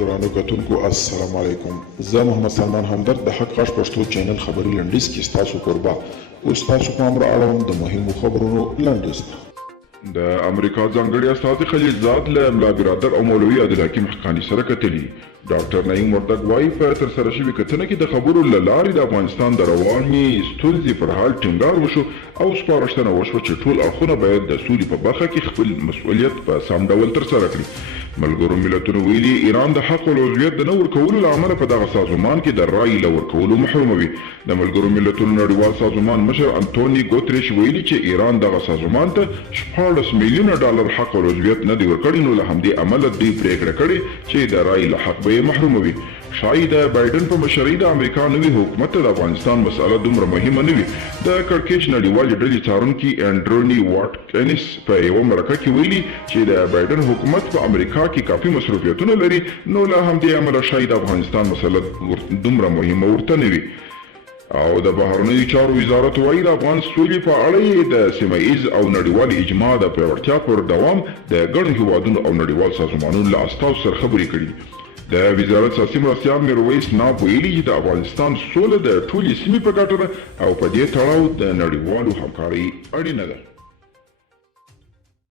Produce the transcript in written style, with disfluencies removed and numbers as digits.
ګرانو کتونکو السلام علیکم. زه محمد سلمان همدرد د حق غږ پښتو چینل خبري لنډیز کې ستاسو کوربه اوس تاسو پام را اړوم د مهمو خبرونو لنډیز ته. د امریکا ځانګړي استازي خلیلزاد له ملا برادر او مولوي عبدالحکیم حقاني سره کتلي. ډاکټر نعیم وردګ وایي په ترسره شوې کتنه کې د خبرو له لارې د افغانستان د روانې ستونزې پر حال ټینګار وشو او سپارښتنه وشوه چې ټول اړخونه باید د سولې په برخه کې خپل مسؤلیت په سم ډول ترسره کړي. ملګرو ملتونو ویلي ایران د حق العضویت د نه ورکولو له امله په دغه سازمان کې د رایې له ورکولو محروموي. د ملګرو ملتونو نړیوال سازمان مشر انټوني ګوتریش ویلي چې ایران دغه سازمان ته $14 میلیونه حق العضویت نه دی ورکړی، نو له همدې امله دوی پریکړه کړې چې د رایې له حق به یې محروموي. ښایي د بایډن په مشرۍ د امریکا نوي حکومت ته د افغانستان مسأله دومره مهمه نه وي. د کړکېچ نړیوالې ډلې څارونکي انډروني واټکنس په یوه مرکه کې ویلي چې د بایډن حکومت په امریکا کې کافي مصروفیتونه لري، نو له همدې امله ښایي د افغانستان مسأله دومره مهمه ورته نه وي. او د بهرنیو چارو وزارت وایي د افغان سولې په اړه د سیمه ایز او نړیوال اجماع د پیاوړتیا پر دوام د ګڼو هیوادونو او نړیوال سازمانونو له استازو سره خبرې کړي. د وزارت سیاسي مرستیال میرویس ناب ویلي چې د افغانستان سوله د ټولې سیمې په ګټه ده او په دې تړاو د نړیوالو همکارۍ اړینه ده.